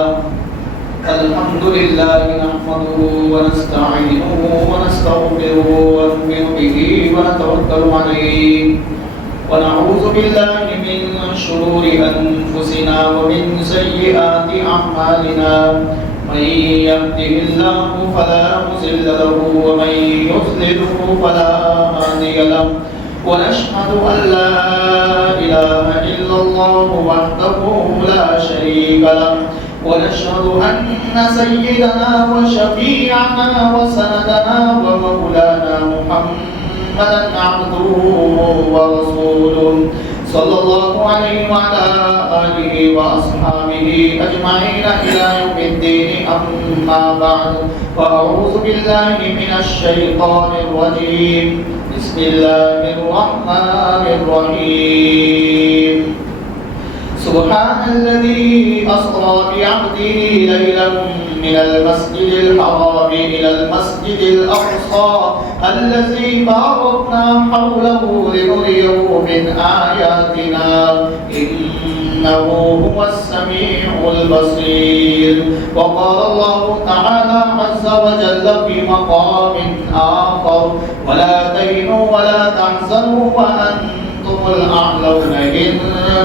الحمد لله نحمده ونستعينه ونستغفره ونؤمن به ونتوكل عليه ونعوذ بالله من شرور أنفسنا ومن سيئات أعمالنا من يهده الله فلا مضل له ومن يضلله فلا هادي له ونشهد أن لا إله إلا الله وحده لا شريك له ونشهد أن سيدنا وشفيعنا وسندنا ومولانا محمدا عبده ورسوله صلى الله عليه وعلى آله وأصحابه أجمعين إلى يوم الدين أما بعد فأعوذ بالله من الشيطان الرجيم بسم الله الرحمن الرحيم سبحان الذي أسرى بعبده ليلا من المسجد الحرام إلى المسجد الأقصى الذي باركنا حوله لنريه من آياتنا إنه هو السميع البصير وقال الله تعالى عز وجل في مقام آخر ولا تهنوا ولا تحزنوا وأنتم الأعلون إن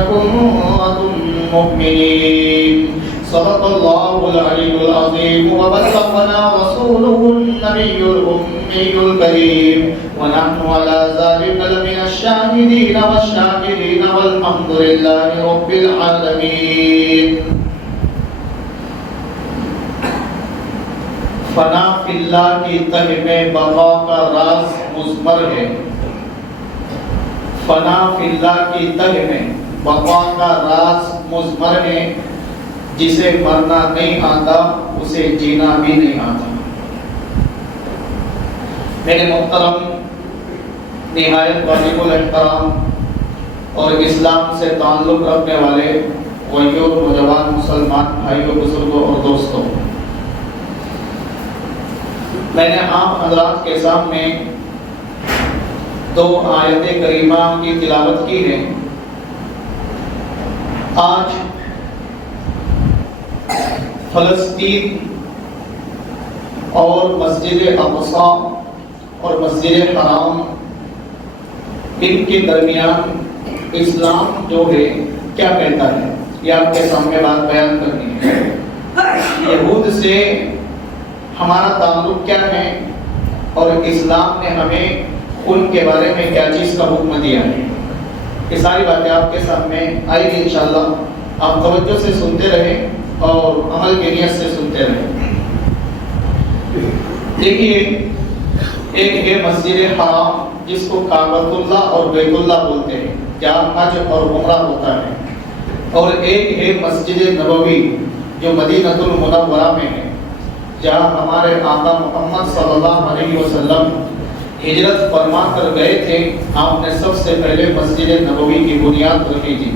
كنتم مؤمنين صدق الله العلي العظيم وبلغنا رسوله النبي الأمي الكريم ونحن على ذلك لمن الشاهدين والشاكرين والحمد لله رب العالمين. فنا فی اللہ کی تہ میں بقا کا راز مضمر ہے. فنا فی اللہ کی تہ میں بقا کا راز مضمر ہے. جسے مرنا نہیں آتا اسے جینا بھی نہیں آتا. میرے محترم نہایت واجب الاحترام اور اسلام سے تعلق رکھنے والے غیور نوجوان مسلمان بھائیوں بزرگوں اور دوستوں، میں نے آپ حضرات کے سامنے 2 آیت کریمہ کی تلاوت کی ہے. آج فلسطین اور مسجد اقصی اور مسجد حرام ان کے درمیان اسلام جو ہے کیا کہتا ہے، یہ آپ کے سامنے بات بیان کرنی ہے. یہود سے ہمارا تعلق کیا ہے اور اسلام نے ہمیں ان کے بارے میں کیا چیز کا حکم دیا ہے، یہ ساری باتیں آپ کے سامنے آئے گی انشاءاللہ. آپ توجہ سے سنتے رہیں اور عمل کی نیت سے سنتے رہیں. دیکھیے، ایک ہے مسجد حرام جس کو کعبۃ اللہ اور بیت اللہ بولتے ہیں، جہاں حج اور عمرہ ہوتا ہے، اور ایک ہے مسجد نبوی جو مدینۃ المنورہ میں ہے، جہاں ہمارے آقا محمد صلی اللہ علیہ وسلم ہجرت فرما کر گئے تھے. آپ نے سب سے پہلے مسجد نبوی کی بنیاد رکھی تھی.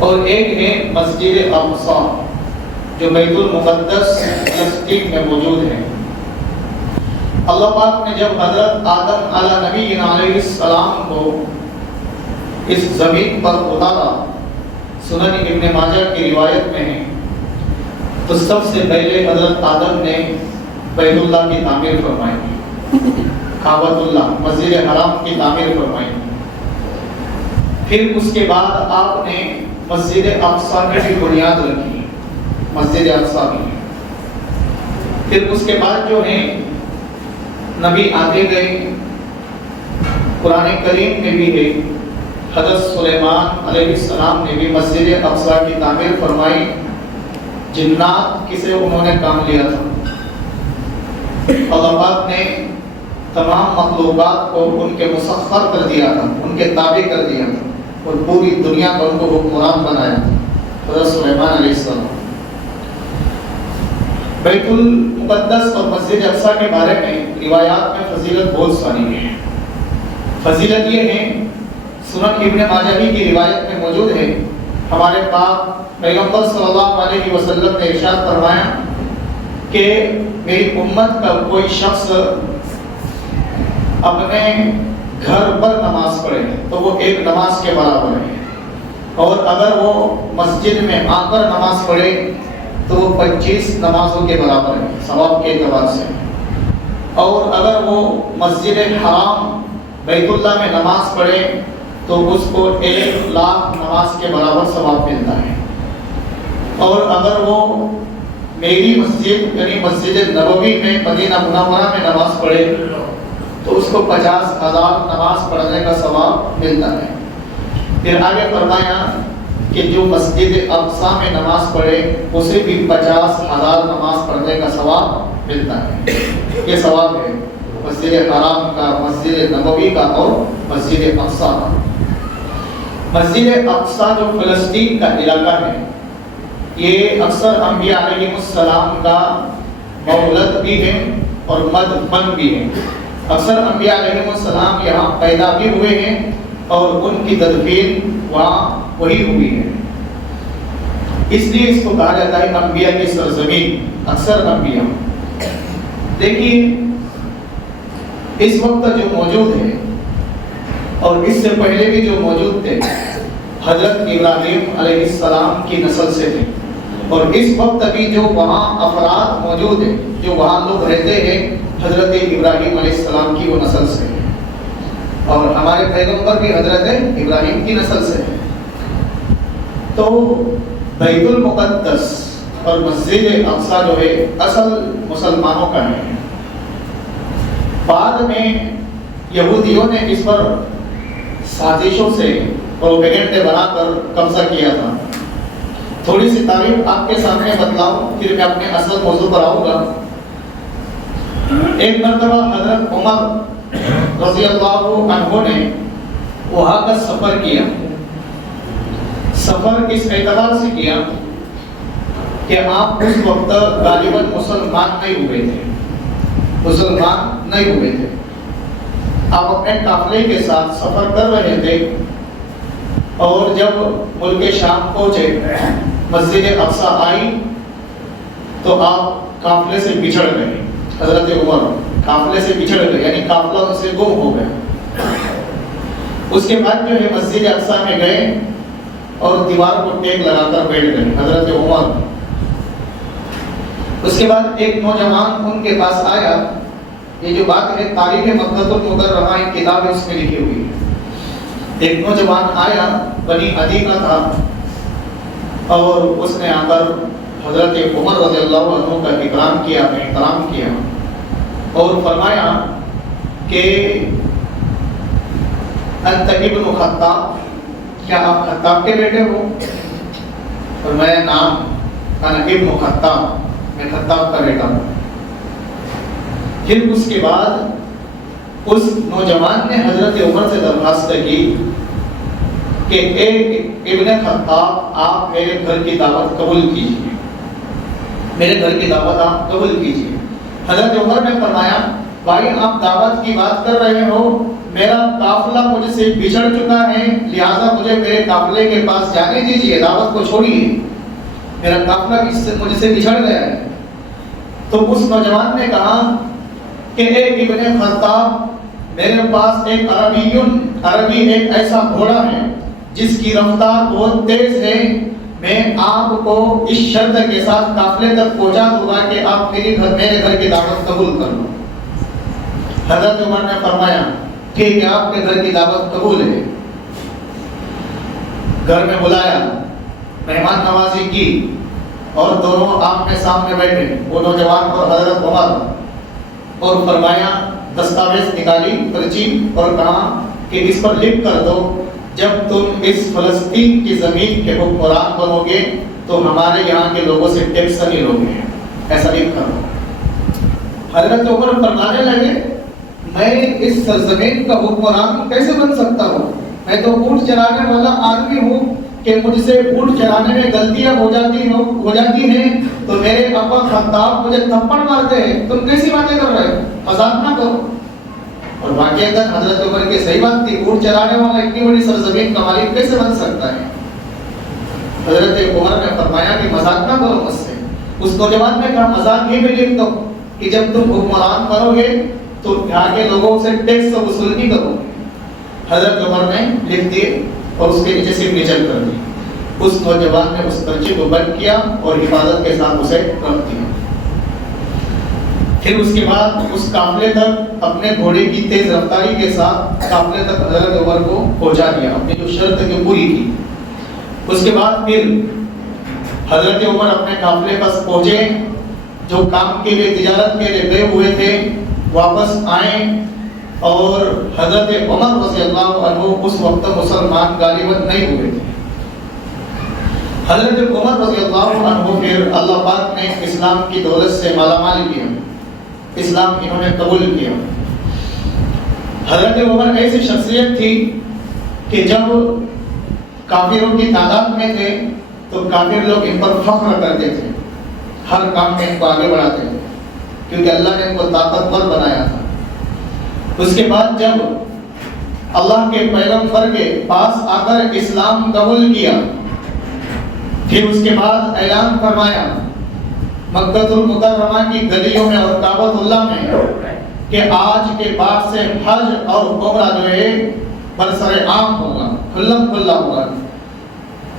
اور ایک ہے مسجد اقصی جو بیت المقدس فلسطین میں موجود ہے. اللہ پاک نے جب حضرت آدم علیہ نبی علیہ السلام کو اس زمین پر اتارا، سنن ابن ماجہ کی روایت میں ہے، تو سب سے پہلے حضرت آدم نے بیت اللہ کی تعمیر فرمائی، کعبۃ اللہ مسجد حرام کی تعمیر فرمائی. پھر اس کے بعد آپ نے مسجد اقصی کی بنیاد رکھی، مسجد اقصی کی. پھر اس کے بعد جو ہے نبی آتے گئے. قرآن کریم میں بھی ہے، حضرت سلیمان علیہ السلام نے بھی مسجد اقصی کی تعمیر فرمائی. جنات کسے انہوں نے کام لیا تھا. اللہ پاک نے تمام مخلوقات کو ان کے مسخر کر دیا تھا، ان کے تابع کر دیا تھا، اور پوری دنیا کا ان کو حکمران بنایا تھا. حضرت سلیمان علیہ السلام. بیت المقدس اور مسجد اقصی کے بارے میں روایات میں فضیلت بہت ساری ہے. فضیلت یہ ہے، سنن ابن ماجہ کی روایت میں موجود ہے، ہمارے پاک پیغمبر صلی اللہ علیہ وسلم نے ارشاد فرمایا کہ میری امت کا کوئی شخص اپنے گھر پر نماز پڑھے تو وہ ایک نماز کے برابر ہے، اور اگر وہ مسجد میں آ کر نماز پڑھے تو تو وہ 25 نمازوں کے برابر ہے ثواب کے اعتبار سے، اور اگر وہ مسجد حرام بیت اللہ میں نماز پڑھے تو اس کو 1,00,000 نماز کے برابر ثواب ملتا ہے، اور اگر وہ میری مسجد یعنی مسجد نبوی میں مدینہ منورہ میں نماز پڑھے تو اس کو 50,000 نماز پڑھنے کا ثواب ملتا ہے۔ پھر آگے فرمایا کہ جو مسجد اقصی میں نماز پڑھے اسے بھی 50,000 نماز پڑھنے کا ثواب ملتا ہے۔ یہ ثواب ہے مسجد حرام کا، مسجد نبوی کا اور مسجد اقصی کا۔ مسجد اقصی جو فلسطین کا علاقہ ہے، یہ اکثر انبیاء علیہ السلام کا مولد بھی ہے اور مدفن بھی ہے۔ اکثر انبیاء علیہ السلام یہاں پیدا بھی ہوئے ہیں اور ان کی تدفین وہاں وہی ہوئی ہے، اس لیے اس کو کہا جاتا ہے انبیاء کی سرزمین، اکثر انبیاء۔ دیکھیے اس وقت جو موجود ہے اور اس سے پہلے بھی جو موجود تھے حضرت ابراہیم علیہ السلام کی نسل سے تھے، اور اس وقت بھی جو وہاں افراد موجود ہیں، جو وہاں لوگ رہتے ہیں، حضرت ابراہیم علیہ السلام کی وہ نسل سے ہیں، اور ہمارے پیغمبر بھی حضرت ابراہیم کی نسل سے ہیں۔ تو بیت المقدس اور مسجد اقصی جو ہے اصل مسلمانوں کا ہے۔ بعد میں یہودیوں نے اس پر سازشوں سے پروپیگنڈے بنا کر قبضہ کیا تھا۔ تھوڑی سی تاریخ آپ کے سامنے بتلاؤں، پھر میں اپنے اصل موضوع پر آؤں گا۔ ایک مرتبہ حضرت عمر رضی اللہ عنہ نے وہاں کا سفر کیا۔ سفر اس اعتبار سے کیا کہ آپ اس وقت غالباً مسلمان نہیں ہوئے تھے، مسلمان نہیں ہوئے تھے۔ آپ اپنے قافلے کے ساتھ سفر کر رہے تھے، اور جب ملک شام پہنچے، مسجد اقصی آئی تو آپ قافلے سے بچھڑ گئے۔ حضرت عمر قافلے سے بچھڑ گئے، یعنی قافلہ ان سے گم ہو گیا۔ اس کے بعد جو ہے مسجد اقصی میں گئے اور دیوار کو ٹیک لگا کر بیٹھ گئے حضرت عمر۔ اس کے بعد ایک نوجوان ان کے پاس آیا۔ یہ جو بات ہے تاریخ مکہ المکرمہ ایک کتاب ہے، اس میں لکھی ہوئی ہے۔ ایک نوجوان آیا، بنی عدی کا تھا، اور اس نے آ کر حضرت عمر رضی اللہ عنہ کا اکرام کیا، احترام کیا، اور فرمایا کہ انت ابن خطاب، کیا آپ خطاب کے بیٹے ہو؟ فرمایا نام، انا ابن خطاب، میں خطاب کا بیٹا ہوں۔ پھر اس کے بعد اس نوجوان نے حضرت عمر سے درخواست کی کہ اے ابن خطاب، آپ میرے گھر کی دعوت قبول کیجیے، میرے گھر کی دعوت آپ قبول کیجیے۔ حضرت عمر نے فرمایا بھائی آپ دعوت کی بات کر رہے ہو، میرا قافلہ مجھ سے بچھڑ چکا ہے، لہٰذا مجھے میرے قافلے کے پاس جانے دیجیے، دعوت کو چھوڑیے، میرا قافلہ مجھ سے بچھڑ گیا ہے۔ تو اس نوجوان نے کہا کہ اے ابن خطاب، میرے پاس ایک عربی ایک ایسا گھوڑا ہے جس کی رفتار بہت تیز ہے، میں آپ کو اس شرط کے ساتھ قافلے تک پہنچا دوں گا کہ آپ میرے گھر کی دعوت قبول کر لو۔ حضرت عمر نے فرمایا ٹھیک ہے، آپ کے گھر کی دعوت قبول ہے۔ گھر میں بلایا، مہمان نوازی کی، اور دونوں آمنے سامنے بیٹھے، وہ نوجوان اور حضرت عمر، اور فرمایا دستاویز نکالی، پرچی، اور کہا کہ اس پر لکھ کر دو جب تم اس فلسطین کی زمین کے حکمران بنو گے تو ہمارے یہاں کے لوگوں سے ٹیکس نہیں لو گے، ایسا لکھ کر دو۔ حضرت عمر فرمانے لگے میں اس سرزمین کا حکمران کیسے بن سکتا ہوں؟ میں تو اونٹ چلانے والا آدمی ہوں کہ مجھ سے اونٹ چلانے میں غلطیاں ہو جاتی ہیں تو میرے ابا خطاب مجھے تھپڑ مارتے ہیں، تم کیسی باتیں کر رہے ہو؟ مذاق نہ کرو۔ اور واقعہ حضرت عمر کی صحیح بات تھی، اونٹ چلانے والا اتنی بڑی سرزمین کا مالک کیسے بن سکتا ہے؟ حضرت عمر نے فرمایا کہ مذاق نہ کرو مجھ سے۔ اس نوجوان نے کہا مذاق ہی میں لکھ دو کہ جب تم حکمران بنو گے تو یہاں کے لوگوں سے ٹیکس وصول نہیں کرو گے۔ حضرت عمر نے لکھ دیے اور اس کے نیچے سگنیچر کر دی۔ اس نوجوان نے اس پرچے کو بند کیا اور حفاظت کے ساتھ اسے رکھ دیا۔ پھر اس کے بعد اس قافلے تک اپنے گھوڑے کی تیز رفتاری کے ساتھ قافلے تک حضرت عمر کو پہنچا دیا، اپنی جو شرط کی پوری کی۔ اس کے بعد پھر حضرت عمر اپنے قافلے پاس پہنچے، جو کام کے لیے تجارت کے لیے گئے ہوئے تھے واپس آئیں، اور حضرت عمر رضی اللہ عنہ اس وقت مسلمان غالباً نہیں ہوئے تھے۔ حضرت عمر رضی اللہ عنہ پھر اللہ پاک نے اسلام کی دولت سے مالا مال کیا، اسلام انہوں نے قبول کیا۔ حضرت عمر ایسی شخصیت تھی کہ جب کافروں کی تعداد میں تھے تو کافر لوگ ان پر فخر کرتے تھے، ہر کام میں ان کو آگے بڑھاتے تھے، کیونکہ اللہ نے ان کو طاقتور بنایا تھا۔ اس کے بعد جب اللہ کے پیغمبر کے پاس آ کر اسلام قبول کیا، پھر اس کے بعد اعلان فرمایا مکہ المکرمہ کی گلیوں میں اور کعبۃ اللہ میں کہ آج کے بعد سے حج اور عمرہ جو ہے برسر عام ہوگا، کھلم کھلا ہوگا۔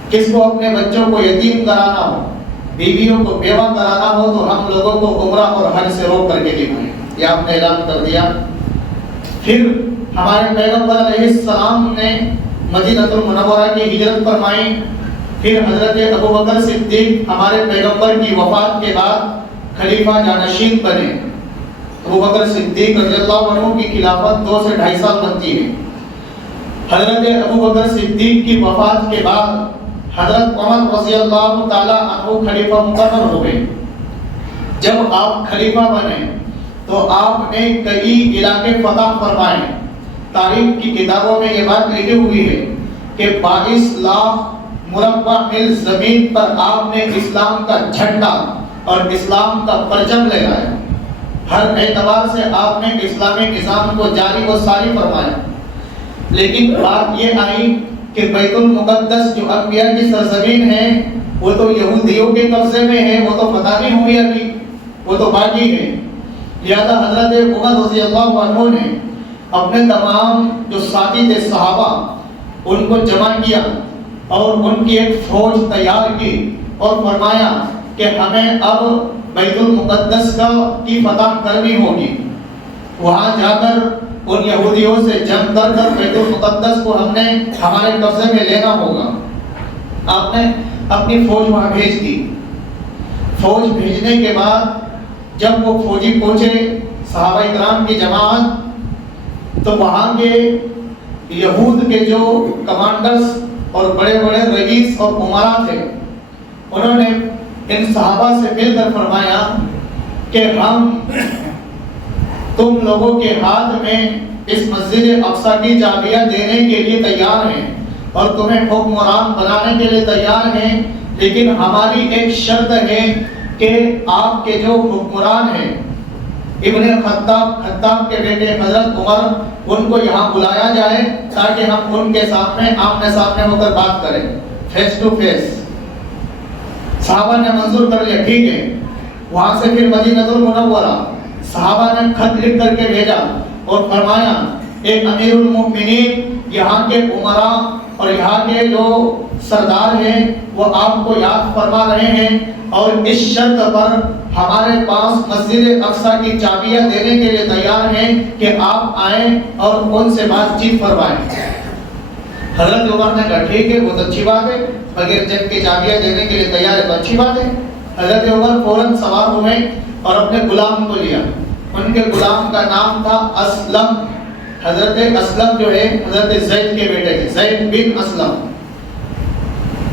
کس کو اپنے بچوں کو یتیم کرانا ہو، بیویوں کو بیوہ کرانا ہو، تو ہم لوگوں کو عمرہ اور حج سے روک کر کے دکھائیں، یہ آپ نے اعلان کر دیا۔ پھر ہمارے پیغمبر علیہ السلام نے مدینہ المنورہ کی ہجرت فرمائی۔ پھر حضرت ابوبکر صدیق ہمارے پیغمبر کی وفات کے بعد خلیفہ جانشین بنے۔ ابوبکر صدیق رضی اللہ عنہ کی خلافت 2 سے 2.5 سال بنتی ہے۔ حضرت ابوبکر صدیق کی وفات کے بعد حضرت عمر رضی اللہ تعالی عنہ خلیفہ مقرر ہوئے۔ جب آپ خلیفہ بنے تو آپ نے کئی علاقے فتح فرمائے۔ تاریخ کی کتابوں میں یہ بات لکھی ہوئی ہے کہ 22 لاکھ مربع میل زمین پر آپ نے اسلام کا جھنڈا اور اسلام کا پرچم لہرایا۔ ہر اعتبار سے آپ نے اسلامی نظام کو جاری و ساری فرمایا۔ لیکن بات یہ آئی کہ بیت المقدس جو انبیاء کی سرزمین ہے وہ تو یہودیوں کے قبضے میں ہے، وہ تو فتح نہیں ہوئی ابھی، وہ تو باقی ہے۔ لہذا حضرت عمر رضی اللہ عنہ نے اپنے تمام جو ساتھی تھے صحابہ ان کو جمع کیا اور ان کی ایک فوج تیار کی اور فرمایا کہ ہمیں اب بیت المقدس کی فتح کرنی ہوگی، وہاں جا کر ان یہودیوں سے جنگ کر کر بیت المقدس کو ہم نے ہمارے قبضے میں لینا ہوگا۔ آپ نے اپنی فوج وہاں بھیج دی۔ فوج بھیجنے کے بعد جب وہ فوجی پہنچے صحابہ کرام کی جماعت، تو وہاں کے یہود کے جو کمانڈرز اور بڑے بڑے رئیس اور امراء تھے، انہوں نے ان صحابہ سے مل کر فرمایا کہ ہم تم لوگوں کے ہاتھ میں اس مسجد اقصیٰ کی چابیاں دینے کے لیے تیار ہیں اور تمہیں حکمران بنانے کے لیے تیار ہیں، لیکن ہماری ایک شرط ہے کہ آپ کے جو حکمران ہیں ابن خطاب کے بیٹے حضرت عمر، ان کو یہاں بلایا جائے تاکہ ہم ان کے سامنے آمنے سامنے ہو کر بات کریں، فیس ٹو فیس۔ صحابہ نے منظور کر لیا، ٹھیک ہے۔ وہاں سے پھر مدینہ المنورہ صحابہ نے خط لکھ کر کے بھیجا اور فرمایا اے امیر المؤمنین، یہاں کے امراء اور یہاں کے جو سردار ہیں وہ آپ کو یاد فرما رہے ہیں اور اس شرط پر ہمارے پاس مسجد اقصیٰ کی چابیاں دینے کے لیے تیار ہیں کہ آپ آئیں اور ان سے بات چیت فرمائیں۔ حضرت عمر نے کہا ٹھیک ہے، بہت اچھی بات ہے، بغیر جنگ کی چابیاں دینے کے لیے تیار ہے تو اچھی بات ہے۔ حضرت عمر فوراً سوار ہوئے اور اپنے غلام کو لیا۔ ان کے غلام کا نام تھا اسلم۔ حضرت اسلم جو ہے حضرت زید کے بیٹے تھے، زید بن اسلم۔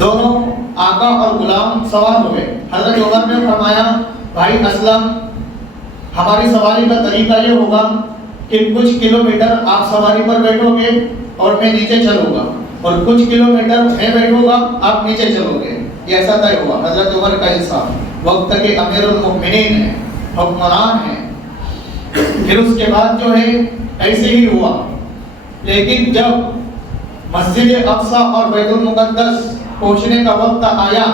دونوں آقا اور غلام سوار ہوئے۔ حضرت عمر نے فرمایا بھائی اسلم، ہماری سواری کا طریقہ یہ ہوگا کہ کچھ کلومیٹر آپ سواری پر بیٹھو گے اور میں نیچے چلوں گا، اور کچھ کلومیٹر میں بیٹھوں گا آپ نیچے چلو گے۔ یہ ایسا طے ہوا۔ حضرت عمر کا حصہ وقت کے امیر المؤمنین ہیں، حکمران ہیں۔ پھر اس کے بعد جو ہے ایسے ہی ہوا، لیکن جب مسجد اقصیٰ اور بیت المقدس پہنچنے کا وقت آیا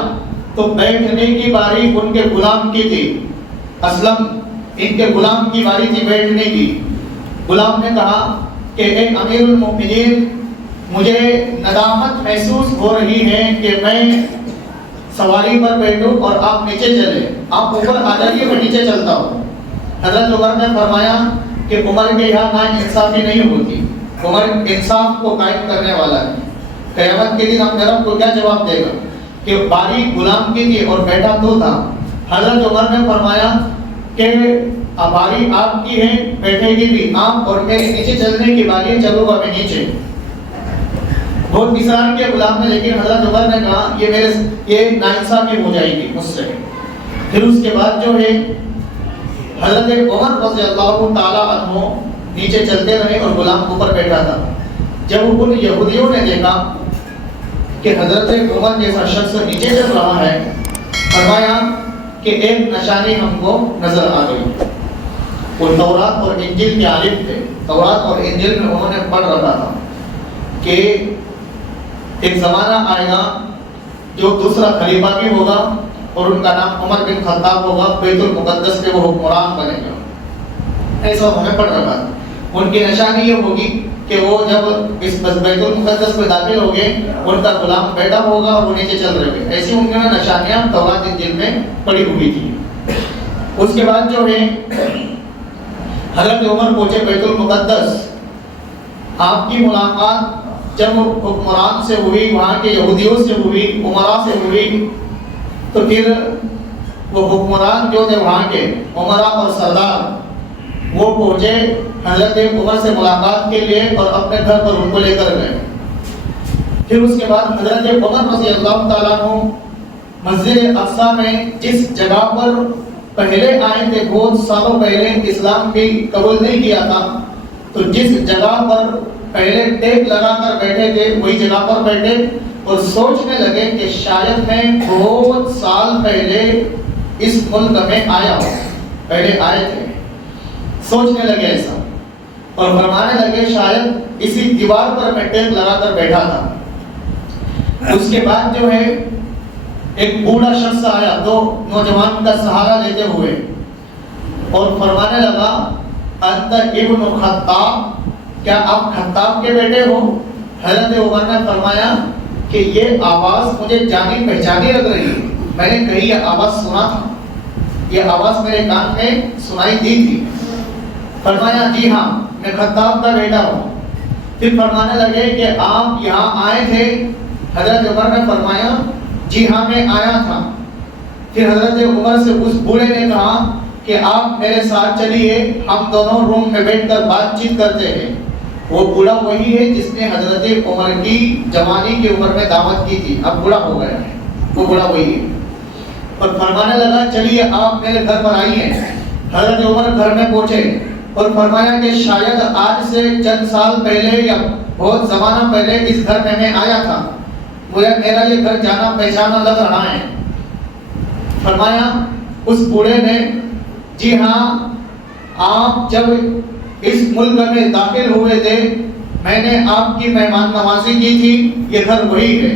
تو بیٹھنے کی باری ان کے غلام کی تھی۔ اسلم ان کے غلام کی باری تھی بیٹھنے کی۔ غلام نے کہا کہ اے امیر المؤمنین، مجھے ندامت محسوس ہو رہی ہے کہ میں سواری پر بیٹھوں اور آپ نیچے چلے، آپ اوپر آ جائیے، میں نیچے چلتا ہوں۔ حضرت عمر نے فرمایا کہ عمر کے یہاں نا انصافی نہیں ہوتی، عمر انصاف کو قائم کرنے والا ہے۔ قیامت کے دن اپنے رب کو کیا جواب دے گا کہ باری غلام کی تھی اور بیٹا تو تھا۔ حضرت عمر نے فرمایا کہ باری آپ کی ہے، بیٹے کی بھی، آپ اور میرے نیچے چلنے کی باری ہے، چلو گا میں نیچے۔ بہت اصرار کیا غلام نے، لیکن حضرت عمر نے کہا یہ ناانصافی ہو جائے گی مجھ سے۔ پھر اس کے بعد جو ہے حضرت عمر رضی اللہ تعالی عنہ نیچے چلتے رہے اور غلام اوپر بیٹھا تھا۔ جب ان یہودیوں نے دیکھا کہ حضرت عمر جیسا شخص نیچے چل رہا ہے، فرمایا کہ ایک نشانی ہم کو نظر آ گئی۔ وہ تورات اور انجیل کے عالم تھے، تورات اور انجیل میں انہوں نے پڑھ رکھا تھا کہ ایک زمانہ آئے گا جو دوسرا خلیفہ بھی ہوگا اور ان کا نام عمر بن خطاب ہوگا، بیت المقدس کے وہ حکمران بنے گا، ایسا انہوں نے پڑھ رکھا تھا۔ ان کی نشانی یہ ہوگی کہ وہ جب اس بیت المقدس میں داخل ہو گئے، ان کا غلام بیٹھا ہوگا اور وہ نیچے چل رہے ہوئے۔ ایسی ان کی نشانیاں تورات انجیل میں پڑی ہوئی تھی۔ اس کے بعد جو ہے حضرت عمر پہنچے بیت المقدس۔ آپ کی ملاقات جب حکمران سے ہوئی، وہاں کے یہودیوں سے ہوئی، عمرا سے ہوئی، تو پھر وہ حکمران جو تھے وہاں کے عمرا اور سردار، وہ پہنچے حضرت عمر سے ملاقات کے لیے اور اپنے گھر پر ان کو لے کر گئے۔ پھر اس کے بعد حضرت عمر رضی اللہ تعالیٰ عنہ مسجد اقصی میں جس جگہ پر پہلے آئے تھے، بہت سالوں پہلے اسلام بھی قبول نہیں کیا تھا، تو جس جگہ پر پہلے ٹیک لگا کر بیٹھے تھے وہی جگہ پر بیٹھے اور سوچنے لگے کہ شاید میں بہت سال پہلے اس ملک میں آیا ہوں، پہلے آئے تھے، سوچنے لگے ایسا، اور فرمانے لگے شاید اسی دیوار پر میں ٹیک لگا کر بیٹھا تھا۔ اس کے بعد جو ہے ایک بوڑھا شخص آیا تو نوجوان کا سہارا لیتے ہوئے اور فرمانے لگا انت ابن خطاب، کیا آپ خطاب کے بیٹے ہو؟ حضرت عمر نے فرمایا کہ یہ آواز مجھے جانی پہچانی لگ رہی ہے، میں نے کہیں یہ آواز سنا تھا، یہ آواز میرے کان میں سنائی دی تھی۔ فرمایا جی ہاں میں خطاب کا بیٹا ہوں۔ پھر فرمانے لگے کہ آپ یہاں آئے تھے؟ حضرت عمر نے فرمایا جی ہاں میں آیا تھا۔ پھر حضرت عمر سے اس بوڑھے نے کہا کہ آپ میرے ساتھ چلیے، ہم دونوں روم میں بیٹھ کر بات چیت کرتے ہیں۔ وہ بوڑھا وہی ہے جس نے حضرت عمر کی جوانی کی عمر میں دعوت کی تھی، اب بوڑھا ہو گیا ہے، وہ بوڑھا وہی ہے۔ اور فرمانے لگا چلیے آپ میرے گھر پر آئیے۔ حضرت عمر گھر میں پہنچے اور فرمایا کہ شاید آج سے چند سال پہلے یا بہت زمانہ پہلے اس گھر میں آیا تھا، مجھے میرا یہ گھر جانا پہچانا لگ رہا ہے۔ فرمایا اس بوڑھے نے جی ہاں آپ جب اس ملک میں داخل ہوئے تھے میں نے آپ کی مہمان نوازی کی تھی، یہ گھر وہی ہے۔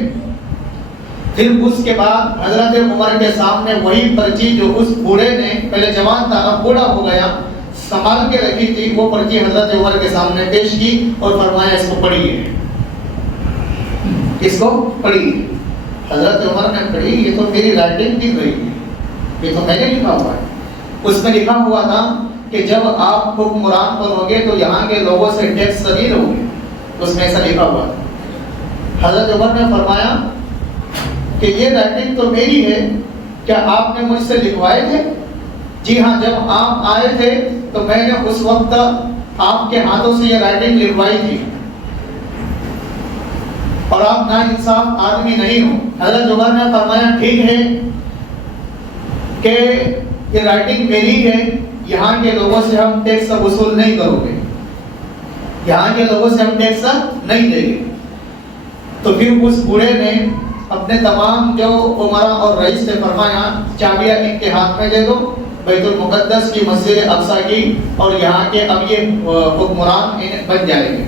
پھر اس کے بعد حضرت عمر کے سامنے وہی پرچی جو اس بوڑھے نے پہلے جوان تھا اب بوڑھا ہو گیا سنبھال کے رکھی تھی، وہ پرچی حضرت عمر کے سامنے پیش کی اور فرمایا اس کو پڑھیے، اس کو پڑھیے۔ حضرت عمر نے پڑھی، یہ تو میری رائٹنگ دکھ رہی ہے، یہ تو میں نے لکھا ہوا ہے۔ اس میں لکھا ہوا تھا کہ جب آپ حکمران بنو گے تو یہاں کے لوگوں سے ٹیکس نہیں لو گے، اس میں ایسا لکھا ہوا تھا۔ حضرت عمر نے فرمایا کہ یہ رائٹنگ تو میری ہے، کیا آپ نے مجھ سے لکھوائے تھے؟ جی ہاں جب آپ آئے تھے تو میں نے اس وقت آپ کے ہاتھوں سے یہ رائٹنگ لکھوائی تھی، اور آپ ناانصاف آدمی نہیں ہو۔ حضرت عمر نے فرمایا ٹھیک ہے کہ یہ رائٹنگ میری ہے، یہاں کے لوگوں سے ہم ٹیکس وصول نہیں کرو گے، یہاں کے لوگوں سے ہم ٹیکس نہیں دیں گے۔ تو پھر اس بوڑھے نے اپنے تمام جو عمرا اور رئیس سے فرمایا چابیاں ان کے ہاتھ میں دے دو بیت المقدس کی مسجد اقصی کی، اور یہاں کے اب یہ حکمران بن جائیں گے،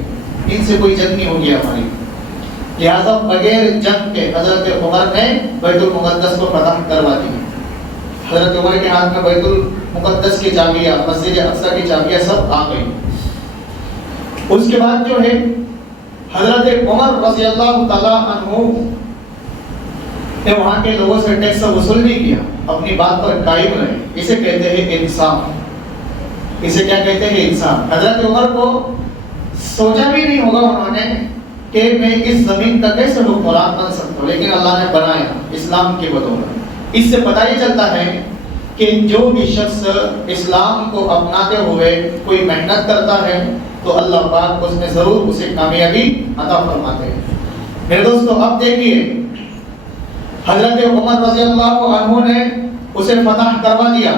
ان سے کوئی جنگ نہیں ہوگی ہماری۔ لہذا بغیر جنگ کے حضرت عمر نے بیت المقدس کو فتح کروا دی۔ حضرت عمر کے ہاتھ میں بیت المقدس کی چابیاں، مسجد اقصی کی چابیاں سب آ گئی۔ اس کے بعد جو ہے حضرت عمر رضی اللہ تعالیٰ عنہ نے وہاں کے لوگوں سے ٹیکس وصول نہیں کیا، اپنی بات پر قائم رہے. اسے کہتے ہیں انصاف. اسے کیا کہتے ہیں؟ انصاف. حضرت عمر کو سوچا بھی نہیں ہوگا انہوں نے کہ میں اس زمین کا کیسے حکمران بن سکتا ہوں، لیکن اللہ نے بنایا اسلام کی بدولت. اس سے پتہ یہ چلتا ہے کہ جو بھی شخص اسلام کو اپناتے ہوئے کوئی محنت کرتا ہے تو اللہ پاک اس میں ضرور اسے کامیابی عطا فرماتے ہیں. میرے دوستو اب دیکھیے حضرت عمر رضی اللہ عنہ نے اسے فتح کروا دیا.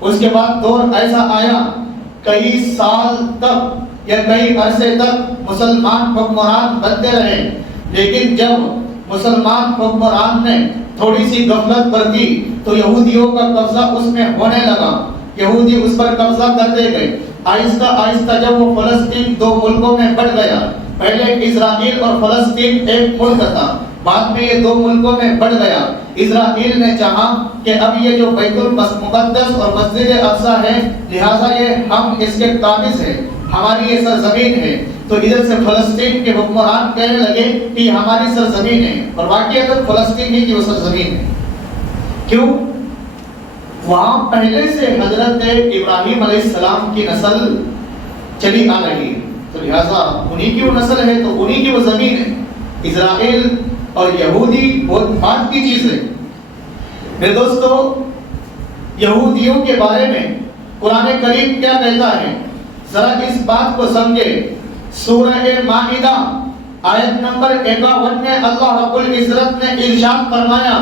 اس کے بعد دور ایسا آیا کئی سال تک یا کئی عرصے تک مسلمان حکمران بنتے رہے، لیکن جب مسلمان حکمران نے تھوڑی سی غفلت برتی تو یہودیوں کا قبضہ اس میں ہونے لگا. یہودی اس پر قبضہ کرتے گئے. آہستہ آہستہ جب وہ فلسطین دو ملکوں میں بٹ گیا، پہلے اسرائیل اور فلسطین ایک ملک تھا، بعد میں یہ دو ملکوں میں بڑھ گیا. اسرائیل نے چاہا کہ اب یہ جو بیت المقدس اور مسجد اقصی ہے لہٰذا یہ ہم اس کے قابض ہیں، ہماری یہ سرزمین ہے. تو ادھر سے فلسطین کے حکمران کہنے لگے کہ یہ ہماری سرزمین ہے، اور واقعتاً فلسطین ہی کی وہ سرزمین ہے. کیوں؟ وہاں پہلے سے حضرت ابراہیم علیہ السلام کی نسل چلی آ رہی ہے، تو لہٰذا انہی کی وہ نسل ہے تو انہی کی وہ زمین ہے. اسرائیل اور یہودی بہت بات کی چیز ہے. میرے دوستو یہودیوں کے بارے میں قرآن کریم کیا کہتا ہے ذرا اس بات کو سمجھے. سورہ مائدہ آیت نمبر 51 میں اللہ رب العزت نے ارشاد فرمایا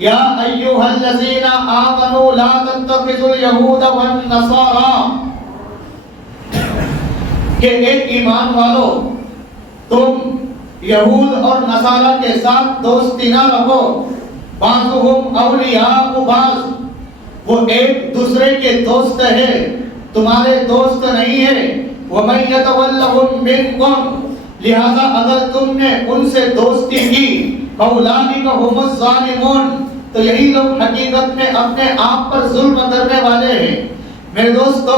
یا ایھا الذین آمنوا لا تتخذوا اليہود والنصارى کہ ایک ایمان والو تم یہود اور نصارہ کے ساتھ دوستی نہ رکھو. بعضهم اولیاء بعض، وہ ایک دوسرے کے دوست ہے، تمہارے دوست نہیں ہے. وَمَن يَتَوَلَّهُم مِّنكُمْ، لہذا اگر تم نے ان سے دوستی کی فَأُولَٰئِكَ هُمُ الظَّالِمُونَ، تو یہی لوگ حقیقت میں اپنے آپ پر ظلم کرنے والے ہیں. میرے دوستو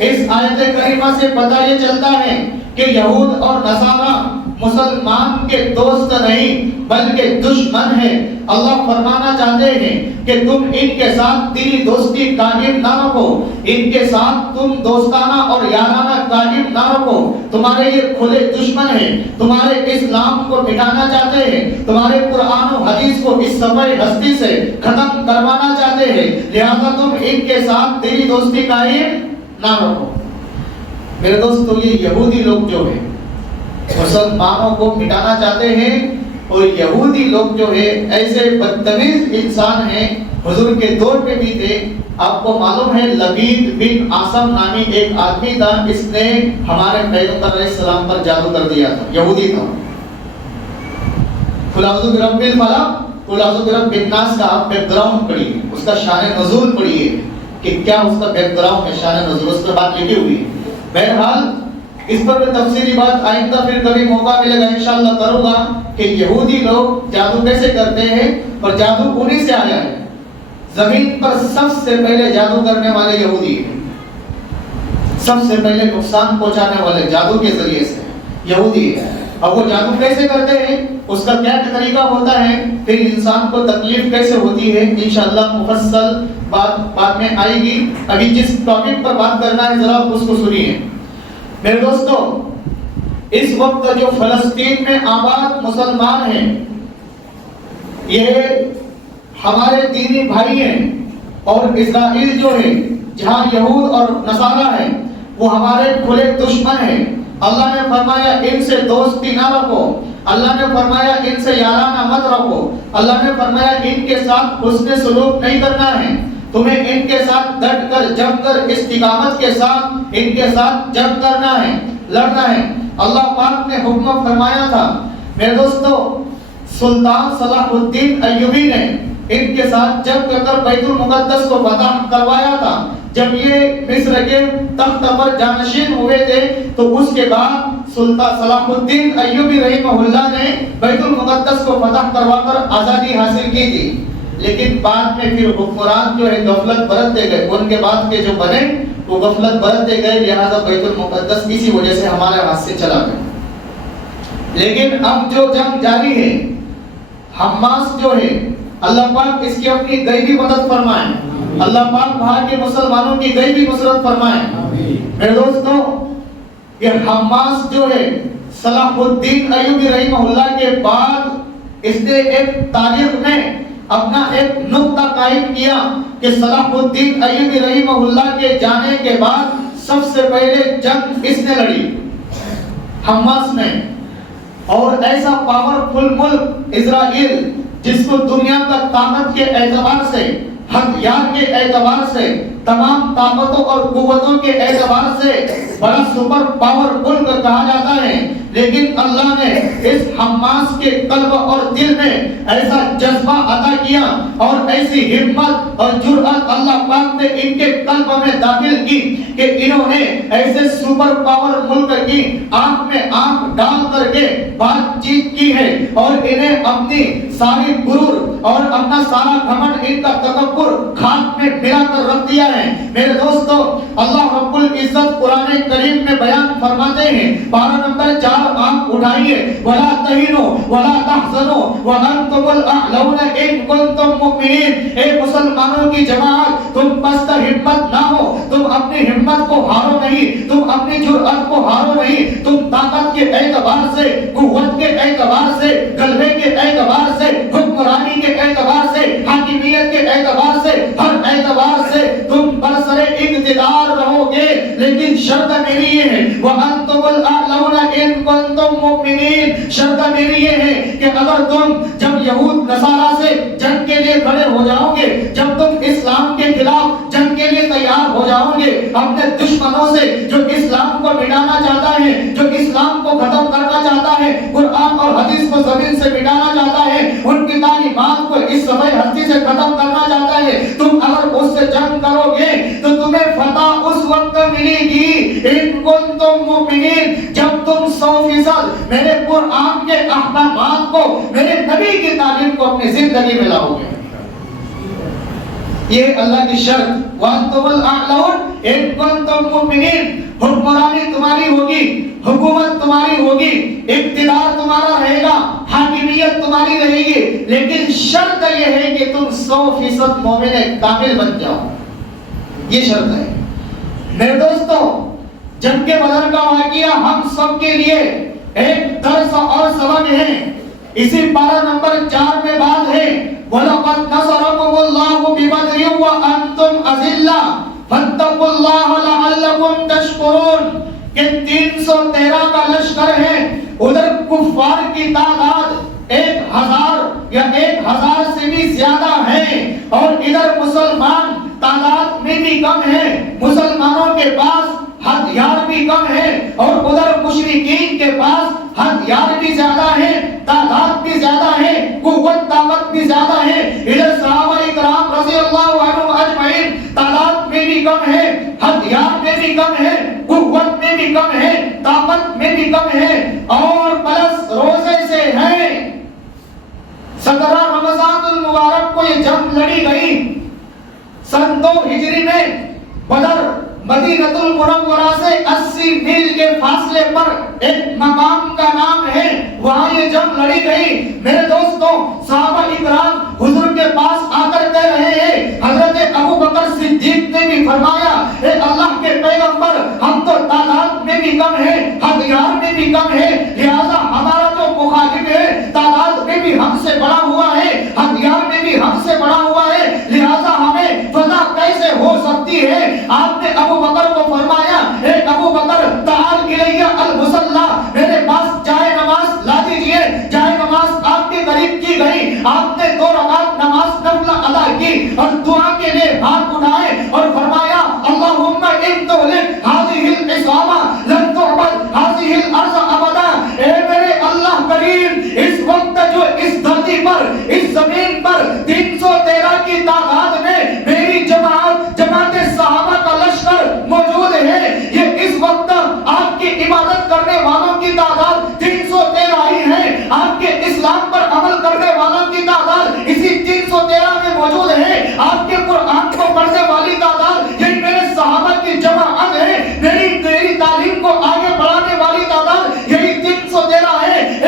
اس آیت کریمہ سے پتہ یہ چلتا ہے کہ یہود اور نصارہ مسلمان کے دوست نہیں بلکہ دشمن ہیں. اللہ فرمانا چاہتے ہیں کہ تم ان کے ساتھ دلی دوستی قائم نہ رکھو، ان کے ساتھ تم دوستانہ اور یارانہ قائم نہ رکھو. تمہارے یہ کھلے دشمن ہیں، تمہارے اسلام کو مٹانا چاہتے ہیں، تمہارے قرآن و حدیث کو اس صفحہ ہستی سے ختم کروانا چاہتے ہیں، لہذا تم ان کے ساتھ دلی دوستی قائم نہ رکھو. میرے دوستو یہ یہودی لوگ جو ہیں مسلمانوں کو مٹانا چاہتے ہیں، اور یہودی لوگ جو ہے ایسے بدتمیز انسان ہیں. حضور کے دور پہ بھی تھے. آپ کو معلوم ہے لبید بن عاصم نامی ایک آدمی تھا، اس نے ہمارے پیغمبر علیہ السلام پر جادو کر دیا تھا. یہودی تھا. قل اعوذ برب الفلق قل اعوذ برب الناس کا آپ بیک گراؤنڈ پڑھیے، اس کا شان نزول پڑھیے کہ کیا اس کا بیک گراؤنڈ ہے، شان نزول اس پر بات لکھی ہوئی ہے. بہرحال اس پر میں تفصیلی بات آئندہ پھر کبھی موقع ملے گا انشاءاللہ کروں گا کہ یہودی لوگ جادو کیسے کرتے ہیں، اور جادو انہی سے آیا ہے. زمین پر سب سے پہلے جادو کرنے والے یہودی ہیں، سب سے پہلے نقصان پہنچانے والے جادو کے ذریعے سے یہودی ہے. اب وہ جادو کیسے کرتے ہیں، اس کا کیا طریقہ ہوتا ہے، پھر انسان کو تکلیف کیسے ہوتی ہے، انشاءاللہ مفصل بات بعد میں آئے گی. ابھی جس ٹاپک پر بات کرنا ہے ذرا اس کو سنیے. میرے دوستو اس وقت جو فلسطین میں آباد مسلمان ہیں یہ ہمارے دینی بھائی ہیں، اور اسرائیل جو ہے جہاں یہود اور نصارہ ہیں وہ ہمارے کھلے دشمن ہیں. اللہ نے فرمایا ان سے دوستی نہ رکھو، اللہ نے فرمایا ان سے یارانہ مت رکھو، اللہ نے فرمایا ان کے ساتھ حسن سلوک نہیں کرنا ہے، تمہیں ان کے ساتھ ڈٹ کر جم کر استقامت کے ساتھ ان کے ساتھ جنگ کرنا ہے، لڑنا ہے. اللہ پاک نے حکم فرمایا تھا. میرے دوستو سلطان صلاح الدین ایوبی نے ان کے ساتھ جنگ کر بیت المقدس کو فتح کروایا تھا. جب یہ مصر کے تخت پر جانشین ہوئے تھے تو اس کے بعد سلطان صلاح الدین ایوبی رحمہ اللہ نے بیت المقدس کو فتح کروا کر آزادی حاصل کی تھی. لیکن بعد میں پھر حکمران جو ہے غفلت برتتے گئے، ان کے بعد کے جو بنے وہ غفلت برتتے گئے، لہذا بیت المقدس اسی وجہ سے ہمارے ہاتھ سے چلا گیا. لیکن اب جو جنگ جاری ہے، حماس جو ہے، اللہ پاک اس کی اپنی غیبی مدد فرمائے، اللہ پاک وہاں کے مسلمانوں کی غیبی نصرت فرمائے۔ میرے دوستو، یہ حماس جو ہے صلاح الدین ایوبی رحمہ اللہ کے بعد اس نے ایک تاریخ میں اپنا ایک نقطہ قائم کیا کہ صلاح الدین ایوبی رحمہ اللہ کے جانے کے بعد سب سے پہلے جنگ اس نے لڑی، حماس نے۔ اور ایسا پاورفل ملک اسرائیل، جس کو دنیا کا طاقت کے اعتبار سے، ہتھیار کے اعتبار سے، تمام طاقتوں اور قوتوں کے اعتبار سے بڑا سپر پاور ملک کہا جاتا ہے، لیکن اللہ نے اس حماس کے قلب اور دل میں ایسا جذبہ عطا کیا اور ایسی ہمت اور جرأت اللہ پاک نے ان کے قلب میں داخل کی کہ انہوں نے ایسے سپر پاور ملک کی آنکھ میں آنکھ ڈال کر کے بات چیت کی ہے، اور انہیں اپنی ساری غرور اور اپنا سارا گھمنڈ، ان کا تکبر خاک میں ملا کر رکھ دیا ہے۔ میرے دوستو، اللہ رب العزت قرآن کریم میں بیان فرماتے ہیں، پارہ نمبر 4، آنکھ اٹھائیے، وَلَا تَهِنُوا وَلَا تَحْزَنُوا وَأَنْتُمُ الْأَعْلَوْنَ إِن كُنتُم مُؤْمِنِينَ۔ اے مسلمانوں کی جماعت، تم پست ہمت نہ ہو، تم اپنی ہمت کو ہارو نہیں، تم اپنی جرأت کو ہارو نہیں، تم طاقت کے اعتبار سے، قوت کے اعتبار سے، غلبے کے اعتبار سے، حکمرانی کے اعتبار سے، حاکمیت کے اعتبار سے، ہر اعتبار سے تم برسر اقتدار رہو گے، لیکن شرط میری یہ ہے، وَأَنْتُمُ الْأَعْلَوْنَ إِن كُنتُم مُؤْمِنِينَ۔ شرط میری یہ ہے کہ اگر تم جب یہود نصارہ سے جنگ کے لیے کھڑے ہو جاؤ گے، جب تم اسلام کے خلاف جنگ کے لیے تیار ہو جاؤ گے، اپنے دشمنوں سے جو اسلام کو مٹانا چاہتا ہے، جو اسلام کو ختم کرنا چاہتا ہے، قرآن اور حدیث کو زمین سے مٹانا چاہتا ہے، ان کی تعلیمات کو اس صفحہ ہستی سے ختم کرنا چاہتا ہے، تم اگر اس سے جنگ کرو گے تو تمہیں فتح اس وقت ملے گی ان کنتم مؤمنین، جب تم 100% میرے قرآن کے احکامات کو، میرے نبی کی تعلیم کو اپنی زندگی میں لاؤ گے۔ یہ اللہ کی شرط، وَأَنْتُمُ الْأَعْلَوْنَ إِن كُنتُم مُؤْمِنِينَ۔ حکمرانی تمہاری ہوگی، حکومت تمہاری ہوگی، اقتدار تمہارا رہے گا، حاکمیت تمہاری رہے گی، لیکن شرط یہ ہے کہ تم 100% مومن کامل بن جاؤ۔ یہ شرط ہے۔ میرے دوستو، جنگ بدر کا واقعہ ہم سب کے لیے ایک درس اور سبق ہے۔ اسی پارہ نمبر 4 میں بات ہے، وَلَقَدْ نَصَرَكُمُ اللَّهُ بِبَدْرٍ وَأَنْتُمْ أَذِلَّةٌ فَاتَّقُوا اللَّهَ لَعَلَّكُمْ تَشْكُرُونَ، کہ 313 کا لشکر ہے، ادھر کفار کی تعداد 1000 یا 1000 سے بھی زیادہ ہے، اور ادھر مسلمان تعداد میں بھی کم ہے، مسلمانوں کے پاس ہتھیار بھی کم ہے، اور ادھر مشرکین کے پاس ہتھیار بھی زیادہ ہے، تعداد بھی زیادہ ہے، قوت طاقت بھی زیادہ ہے۔ ادھر صحابہ اکرام رضی اللہ عنہم اجمعین تعداد میں بھی کم ہے، ہتھیار میں بھی کم ہے، قوت میں بھی کم ہے، طاقت میں بھی کم ہے، اور پلس روزے سے ہے۔ 17 رمضان المبارک کو یہ جنگ لڑی گئی۔ سن 2 ہجری میں بدر مدینہ المنورہ سے 80 میل کے فاصلے پر ایک مقام کا نام ہے، وہاں یہ جنگ لڑی گئی۔ میرے دوستوں، صحابہ اکرام حضور کے پاس آ کر کہہ رہے ہیں، حضرت ابو بکر صدیق نے بھی فرمایا، اے اللہ کے پیغمبر، ہم تو تعداد میں بھی کم ہے، ہتھیار میں بھی کم ہے، لہذا ہمارا جو مخالف ہے تعداد میں بھی ہم سے بڑا ہوا ہے، ہتھیار میں بھی ہم سے بڑا ہوا ہے، لہذا ہمیں فتح کیسے ہو سکتی ہے؟ آپ نے ابو بکر کو فرمایا، اے ابو بکر، تعال الیہ المصلی، میرے پاس جائے نماز لا دیجئے۔ جائے نماز آپ کے قریب کی گئی، آپ نے 2 رکعت نماز نفل ادا کی اور دعا کے لیے ہاتھ اٹھائے اور فرمایا، اللہم ان تہلک ہذہ العصابہ لن تعبد ہذہ الارض ابدا۔ اے میرے اللہ کریم، اس وقت جو اس دھرتی پر، اس زمین پر 313 کی تعداد میں میری جماعت صحابہ کا لشکر موجود ہے، یہ اس وقت آپ کی عبادت کرنے والوں کی تعداد 313 ہی ہے، آپ کے اسلام پر عمل کرنے والوں کی تعداد اسی 313 میں موجود ہے، آپ کے قرآن کو پڑھنے والی تعداد یہی میرے صحابہ کی جماعت ہے، میری تعلیم کو آگے بڑھانے والی تعداد یہی 313 ہے۔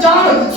4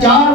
4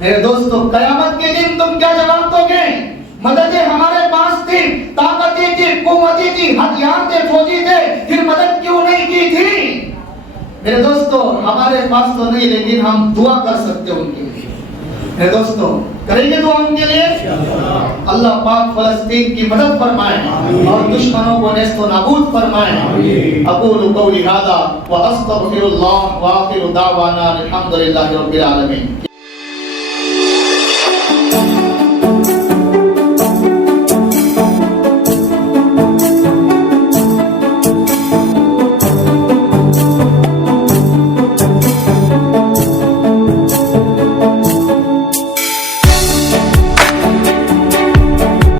میرے دوستو قیامت کے دن تم کیا جواب دو گے؟ مددیں ہمارے پاس تھی، طاقتیں تھی، قوتیں تھی، ہتھیار تھے، فوجی تھے، پھر مدد کیوں نہیں کی تھی؟ میرے دوستو ہمارے پاس تو نہیں لیکن ہم دعا کر سکتے ان کے لیے۔ میرے دوستو کریں گے دعا ان کے لیے؟ اللہ پاک فلسطین کی مدد فرمائے اور دشمنوں کو نیست و نابود فرمائے۔ اقول قولی ھذا واستغفر اللہ وآخر دعوانا الحمد للہ رب العالمین۔